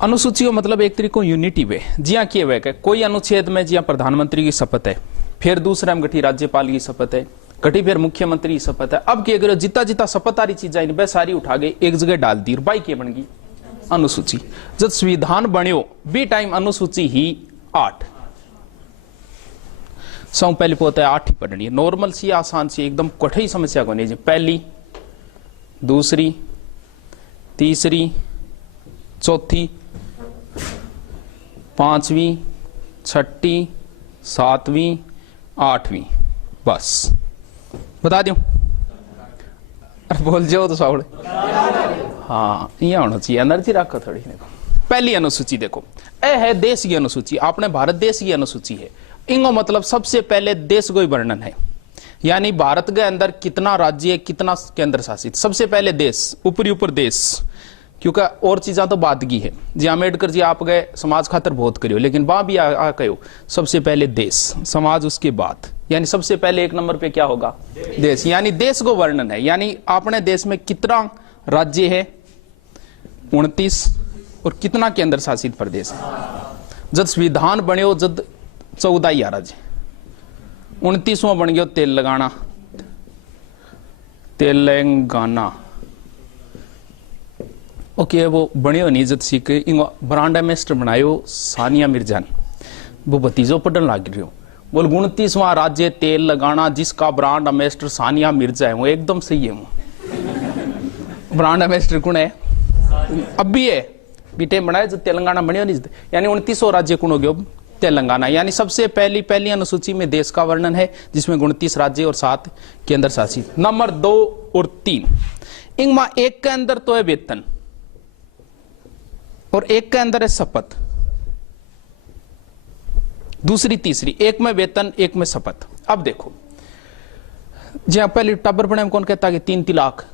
अनुसूची का मतलब एक तरीको यूनिटी वे जिया किए हुए कोई अनुच्छेद में जिया प्रधानमंत्री की शपथ है, फिर दूसरा में गठी राज्यपाल की शपथ है, गठी फिर मुख्यमंत्री की शपथ है। अब क्या करो जितना जितना शपथ आ रही चीजें वह सारी उठा के एक जगह डाल दी और बाई के बन गई अनुसूची। जब संविधान बनियो बी टाइम अनुसूची ही 8 सौ पहले पोता है 8 ही पढ़नी है। नॉर्मल सी आसान सी एकदम कठिन समस्या को नहीं। पहली, दूसरी, तीसरी, चौथी, पांचवी, छठी, सातवीं, आठवीं, बस बता दूं। अरे बोल जाओ तो सावड़े। हाँ ये होना चाहिए, एनर्जी रखो थोड़ी। देखो पहली अनुसूची देखो, ए है देश की अनुसूची, आपने भारत देश की अनुसूची है। इंगो मतलब सबसे पहले देश को ही वर्णन है, यानी भारत के अंदर कितना राज्य है, कितना केंद्र शासित। सबसे पहले देश, ऊपरी ऊपर देश, क्योंकि और चीजा तो बादगी है। जी अम्बेडकर जी आप गए समाज खातर बहुत करियो, लेकिन वहां भी आ कहो सबसे पहले देश, समाज उसके बाद, यानी सबसे पहले एक नंबर पे क्या होगा देश, यानी देश को वर्णन है। यानी अपने देश में कितना राज्य है 29 और कितना केंद्र शासित प्रदेश है। जब संविधान बने जब 14 ही राज्य, 29वां बन गया तेलंगाना, ओके वो बने नहीं जब सीख ब्रांड एम्बेसडर बनायो सानिया मिर्जा ने, वो भतीजो पढ़ने लग रही हो। बोल 29वां राज्य तेलंगाना जिसका ब्रांड एम्बेसडर सानिया मिर्जा है। वो एकदम सही है। वो ब्रांड एम्बेसडर कौन है? अब भी है, बीटे बनाए जो तेलंगाना बने नहीं, यानी 29वां राज्य कौन हो गया तेलंगाना। यानी सबसे पहली अनुसूची में देश का वर्णन है, जिसमें 29 राज्य और 7 केंद्र शासित। नंबर 2 और 3 इनमें एक के अंदर तो है वेतन और एक के अंदर है शपथ। दूसरी तीसरी, एक में वेतन एक में शपथ। अब देखो जी पहले टब्बर बने कौन कहता कि 3 तिलाक,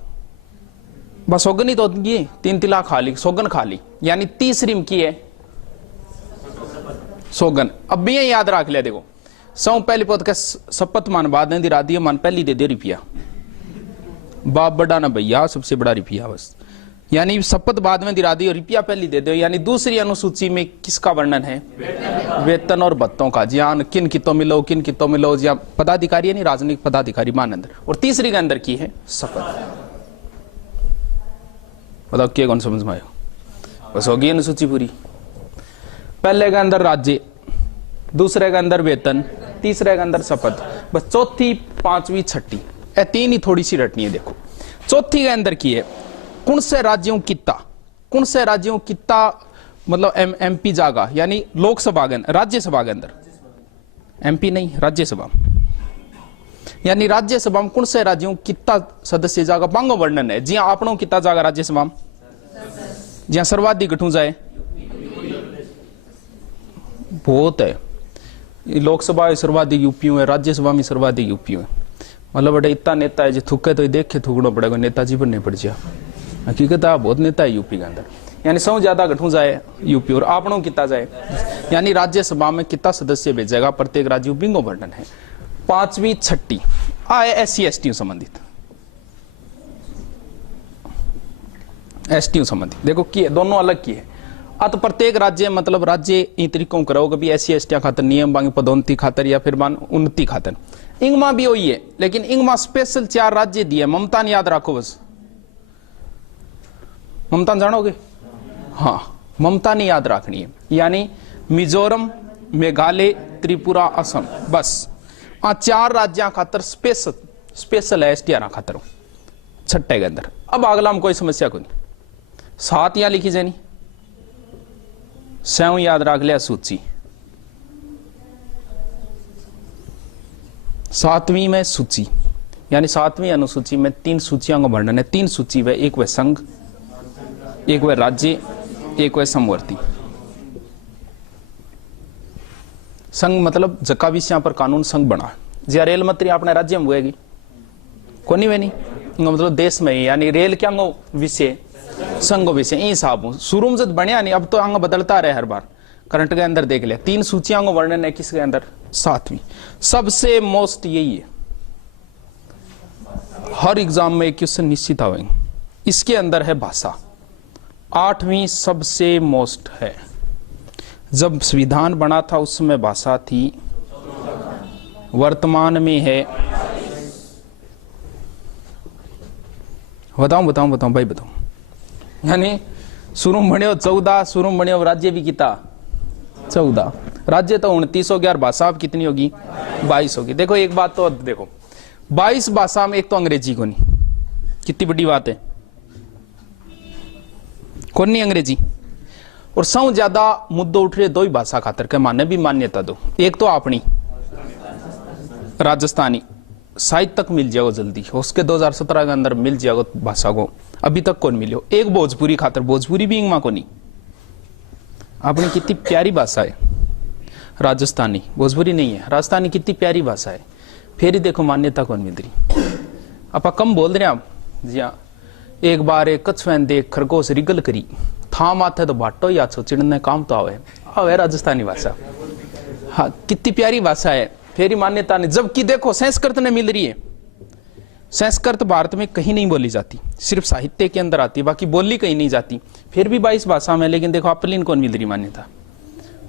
बस सोगन ही तो 3 तिलाक खा ली, सोगन खा ली, यानी तीसरी में की है सोगन। अब भी ये याद रख लिया। देखो सौ पहली पद का शपथ मान बाद ने दिरा दिया, मान पहली दे दे रुपया, बाप बड़ा ना भैया सबसे बड़ा रुपया बस, यानी शपथ बाद में दिरा दी और रुपया पहली दे दो। यानी दूसरी अनुसूची में किसका वर्णन है? वेतन और भत्तों का, जियान किन कितो मिलो, किन कितो मिलो, जिया पदाधिकारी है नहीं राजनीतिक पदाधिकारी मान अंदर। और तीसरी के अंदर की है शपथ। बताओ क्या कौन समझ में आयो? बस होगी अनुसूची पूरी। पहले के अंदर राज्य, दूसरे के अंदर वेतन, तीसरे के अंदर शपथ, बस चौथी, पांचवी, छठी, ये 3 ही थोड़ी सी रटनी है। देखो चौथी के अंदर की है कौन से राज्यों कितना, कौन से राज्यों कितना मतलब एमपी जागा, यानी लोकसभा के राज्यसभा के अंदर, एमपी नहीं राज्यसभा, यानी राज्यसभा में कौन से राज्यों कितना सदस्य जागा बांगो वर्णन है। जी आपनों कितना जागा राज्यसभा में, जहां सर्वाधिक गठू जाए बहुत है। लोकसभा में सर्वाधिक यूपी है, राज्यसभा में सर्वाधिक यूपी है। मतलब बड़े इतना नेता है जो थूके तो देखे थूकना पड़ेगा, नेताजी बनने पड़ जाए। हकीकत है बहुत नेता है यूपी के अंदर, यानी 100 ज्यादा गठू जाए यूपी और आपनों कितना जाए, यानी राज्यसभा में कितना सदस्य भेजेगा प्रत्येक राज्य बिंगो वर्णन है। पांचवी छठी आए SC ST संबंधित, ST संबंधित। देखो की है दोनों अलग की है। तो प्रत्येक राज्य मतलब राज्य इन तरीकों करो कभी SC ST खातर नियम बांगे पदोन्नति खातर या फिर मान उन्नति खातर। इंगमा भी वही है, लेकिन इंगमा स्पेशल 4 राज्य दिए। ममता ने याद रखो बस, ममता जानोगे? हाँ ममता ने याद रखनी है, यानी मिजोरम, मेघालय, त्रिपुरा, असम, बस 4 राज्यों खातर स्पेशल है ST खातर छठे के अंदर। अब अगला में कोई समस्या को नहीं, 7 यहां लिखी जानी, 7 याद रख लिया सूची। 7वीं में सूची, यानी 7वीं अनुसूची में 3 सूचियों का वर्णन है। 3 सूची व एक व संघ, एक व राज्य, एक व समवर्ती। संघ मतलब जका विषय पर कानून संघ बना, जिया रेल मंत्री अपने राज्य में हुएगी कोनी वे नहीं, मतलब देश में ही, यानी रेल क्या विषय संघ विषय ई साहब शुरू में जब बढ़िया नहीं, अब तो अंग बदलता रहे हर बार। करंट के अंदर देख लिया 3 सूचियों का वर्णन है किसके अंदर? 7वीं। सबसे मोस्ट यही है, हर एग्जाम में एक क्वेश्चन निश्चित आएंगे। इसके अंदर है भाषा। 8वीं सबसे मोस्ट है। जब संविधान बना था उस समय भाषा थी, वर्तमान में है, बताऊं भाई बताऊं। यानी शुरू बण्यो 14, शुरू बण्यो राज्य भी किता 14, राज्य तो 29 हो गया और भाषा अब कितनी होगी 22 होगी। देखो एक बात तो देखो, 22 भाषा में एक तो अंग्रेजी को नहीं, कितनी बड़ी बात है, कौन नहीं अंग्रेजी। और सौ ज्यादा मुद्दों उठ रहे दो ही भाषा खातर के, माने भी मान्यता दो। एक तो अपनी राजस्थानी शायद तक मिल जाएगा जल्दी, उसके 2017 के अंदर मिल जाएगा भाषा को, अभी तक कौन मिले। एक भोजपुरी खातर, भोजपुरी भी इंगमा को नहीं, अपनी कितनी प्यारी भाषा है राजस्थानी, भोजपुरी नहीं है, राजस्थानी कितनी प्यारी भाषा है, फिर ही देखो मान्यता कौन मिल रही। आप कम बोल रहे हैं आप जी हाँ। एक बार एक कछुएं देख खरगोश रिगल करी, था माथे तो बाटो ही आछो, चिड़ने काम तो आवे राजस्थानी भाषा। हाँ कितनी प्यारी भाषा है, फिर ही मान्यता नहीं। जबकि देखो संस्कृत ने मिल रही है, संस्कृत भारत में कहीं नहीं बोली जाती, सिर्फ साहित्य के अंदर आती है, बाकी बोली कहीं नहीं जाती, फिर भी 22 भाषा में। लेकिन देखो अपलिन कौन मिल रही मान्यता,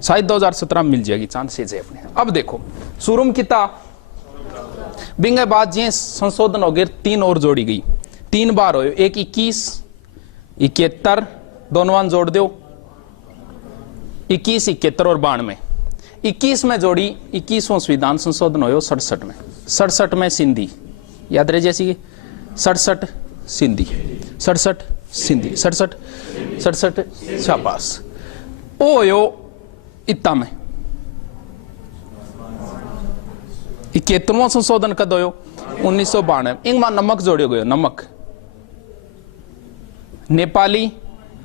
शायद 2017 में मिल जाएगी, चांसेस है अपने। अब देखो शुरूम किता बिंगे बाद जी संशोधन हो गए, 3 और जोड़ी गई, 3 बार हो, एक 21, 71 दोनों जोड़ दो, 21, 71 और 92। 21 में जोड़ी, 21वां संविधान संशोधन हो 67 में, 67 में सिंधी याद रहे जैसी 67 सिंधी, 67 सिंधी, 67 शाबाश ओ इतना में। 71वां संशोधन कद हो 1992, इंगमा नमक जोड़ियो गयो, नमक, नेपाली,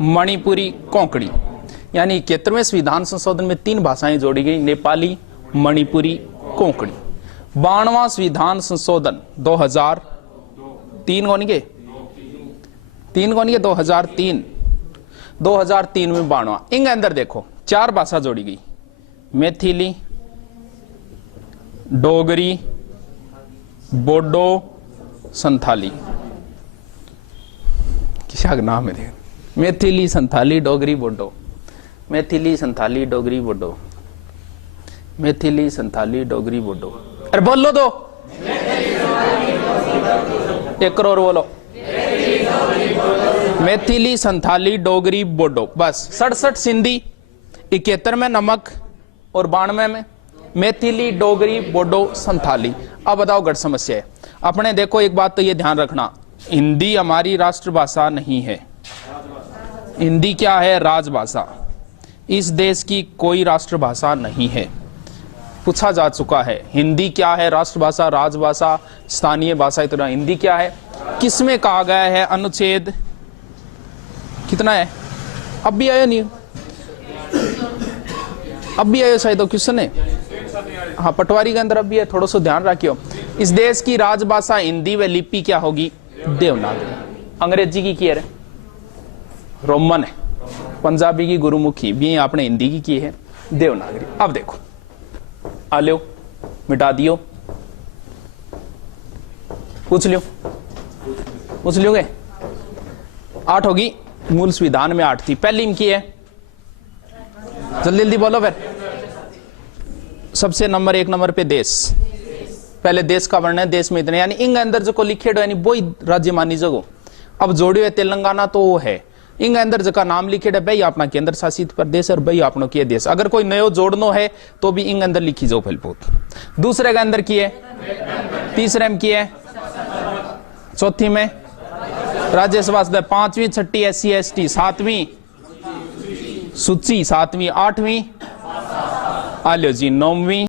मणिपुरी, कोंकणी। यानी 71वें संविधान संशोधन में 3 भाषाएं जोड़ी गई, नेपाली, मणिपुरी, कोंकणी। 92वां संविधान संशोधन 2003 कौन के 2003 में 92वां। इंग अंदर देखो 4 भाषा जोड़ी गई, मैथिली, डोगरी, बोडो, संथाली। क्या नाम है, मैथिली, संथाली, डोगरी, बोडो, मैथिली, संथाली, डोगरी, बोडो, मैथिली, संथाली, डोगरी, बोडो। अरे बोल लो दो, एक करोड़ बोलो, मैथिली, संथाली, डोगरी, बोडो, बस। 67 सिंधी, 71 में नमक और 92 में मैथिली, डोगरी, बोडो, संथाली। अब बताओ गढ़ समस्या है अपने। देखो एक बात तो ये ध्यान रखना, हिंदी हमारी राष्ट्रभाषा नहीं है। हिंदी क्या है, राजभाषा। इस देश की कोई राष्ट्रभाषा नहीं है, पूछा जा चुका है। हिंदी क्या है, राष्ट्रभाषा, राजभाषा, स्थानीय भाषा, इतना। हिंदी क्या है, किसमें कहा गया है, अनुच्छेद कितना है, अब भी आया नहीं, अब भी आया शायद क्वेश्चन है, हाँ पटवारी के अंदर अब भी है, थोड़ा सा ध्यान रखियो। इस देश की राजभाषा हिंदी व लिपि क्या होगी, देवनागरी। अंग्रेजी की है, रोमन है, पंजाबी की गुरुमुखी भी, आपने हिंदी की है देवनागरी। अब देखो आ लो, मिटा दियो, पूछ लियोगे। 8 होगी, मूल संविधान में 8 थी, पहली इनकी है, जल्दी जल्दी बोलो फिर। सबसे नंबर 1 नंबर पे देश, पहले देश का वर्णन है, देश में इतने, यानी इंग अंदर जो को लिखे यानी वो ही राज्य मानी जगो। अब जोड़ियो है तेलंगाना तो वो है, इंग अंदर जगह नाम लिखे भाई अपना केंद्र शासित प्रदेश और भाई आपनो किए देश। अगर कोई नयो जोड़नो है तो भी इंग अंदर लिखी जाओ फलपूत। दूसरे के अंदर की है, तीसरे में की है, चौथी में राज्यसभा, 5वीं 6ठी SC ST, 7वीं सूची, 7वीं 8वीं आलो जी 9वीं